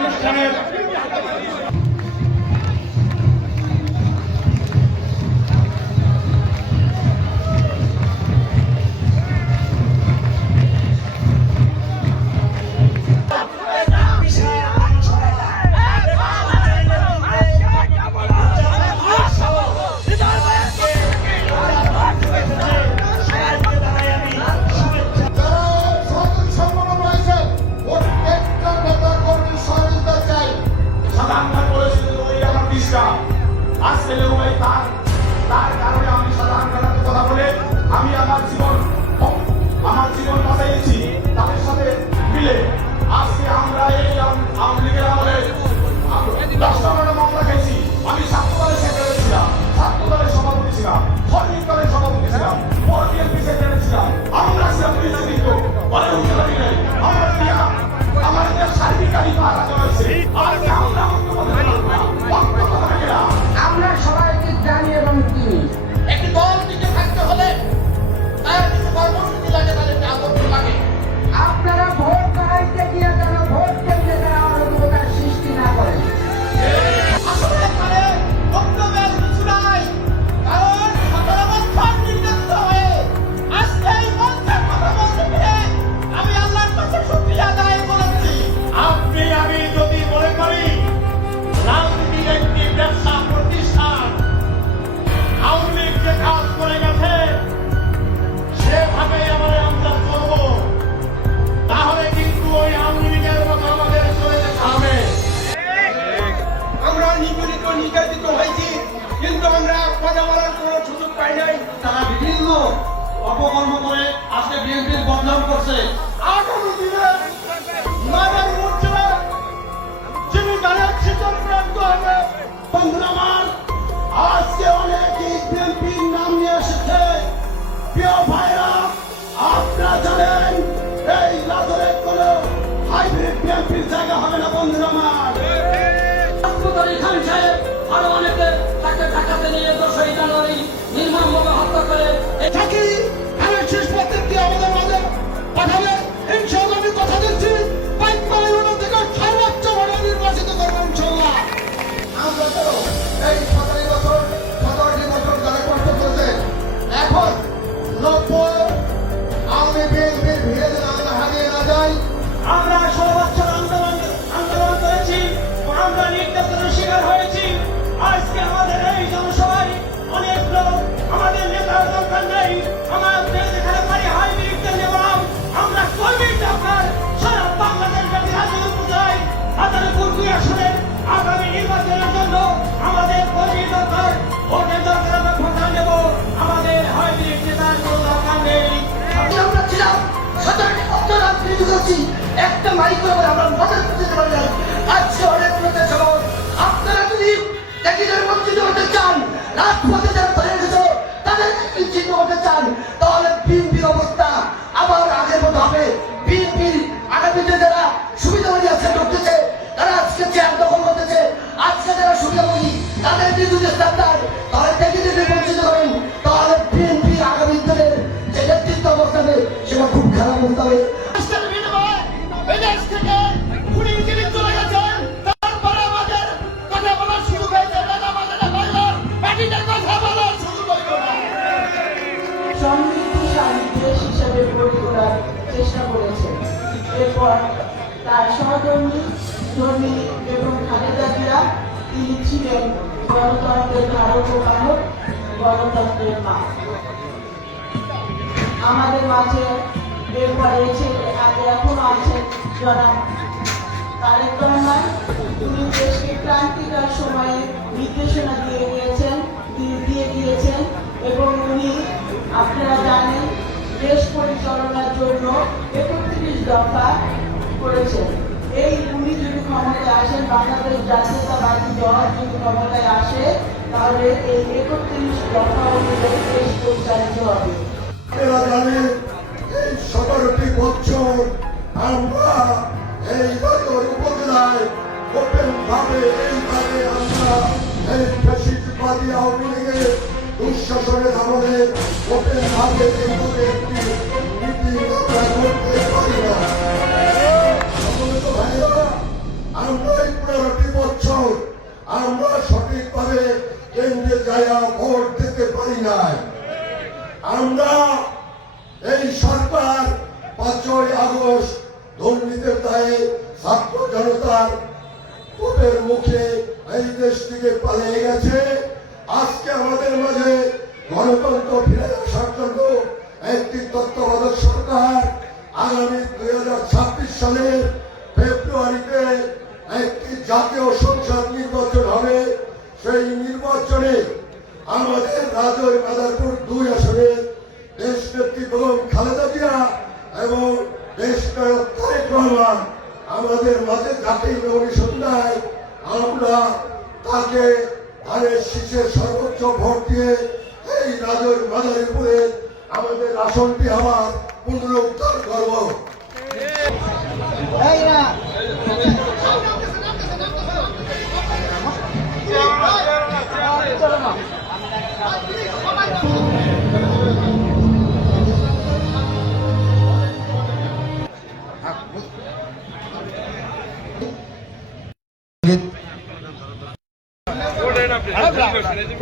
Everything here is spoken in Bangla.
অনুষ্ঠানের করছে। আগামী দিনে মাদার মোর্চা যিনি গানের সিদ্ধান্ত হবে, বন্ধুরা আমার, আজকে অনেকেই বিএনপির নাম নিয়ে এসেছে। প্রিয় ভাইরা, আপনারা জানেন, এই লাদরে কোনো হাইব্রিড বিএনপির জায়গা হবে না একটা মাইক করে আমরা মদের করতে পারি আজকে অনেক লোকের সমাজ আপনারা যদি দেখি বঞ্চিত হতে চান, রাজপথে যারা ধরে গেছো তাদের চিহ্নিত হতে চান, তাহলে বিএনপির অবস্থা আবার আগের মতো হবে। বিএনপির আগামীতে যারা সুবিধাবাদী আছে ঢুকতেছে তারা আজকে চেয়ার দখল করতেছে। আজকে যারা সুবিধাবাদী তাদের বিদ্যুৎ স্ট্যান্ডার্ড তাহলে দেখে যদি বঞ্চিত করেন, তাহলে বিএনপি আগামী দিনের যে নেতৃত্ব অবস্থানে সেটা খুব খারাপ হতে হবে। চেষ্টা করেছেন এরপর তার সহকর্মী ধর্মী এবং খালেদা জিয়া তিনি ছিলেন গণতন্ত্রের ধারক ও বাহক গণতন্ত্রের মা। আমাদের মাঝে এরপরে এসে আগে এখনও আছেন জনাব তারেক রহমান। তিনি দেশকে ক্রান্তিকার সময়ে নির্দেশনা দিয়ে গিয়েছেন দিয়ে দিয়ে গিয়েছেন এবং উনি, আপনারা জানেন দেশ পরিচালনার জন্য একত্রিশ দফা করেছেন। এই উনি যদি ক্ষমতায় আসেন বাংলাদেশ জাতীয়তাবাদী দল যদি ক্ষমতায় আসে, তাহলে এই একত্রিশ দফা অনুযায়ী দেশ পরিচালিত হবে। সতেরোটি বছর আমরা এই উপজেলায় ভাবে এইভাবে আমরা এই আওয়ামী লীগের দুঃশাসনের এই পনেরোটি বছর ভোট দিতে পারি নাই। আমরা এই সরকার পাঁচই আগস্ট দুর্নীতির দায়ে ছাত্র জনতার কোপের মুখে এই দেশ থেকে পালিয়ে গেছে। আজকে আমাদের মাঝে গণতন্ত্র ফিরে আসার জন্য একটি তত্ত্বাবধায়ক সরকার আগামী দুই হাজার ছাব্বিশ সালের ফেব্রুয়ারিতে একটি জাতীয় সংসদ নির্বাচন হবে। সেই নির্বাচনে আমাদের রাজৈর মাদারপুর দুই আসনের দেশ নেত্রী বেগম খালেদা জিয়া এবং দেশ নায়ক তারেক রহমান আমাদের মাঝে জাতির অনুসন্ধায় আমরা তাকে ধানের শীষের সর্বোচ্চ ভোট দিয়ে এই রাজৈর মাদারীপুরে আমাদের আসনটি আমার পুনরুদ্ধার করব। Hey!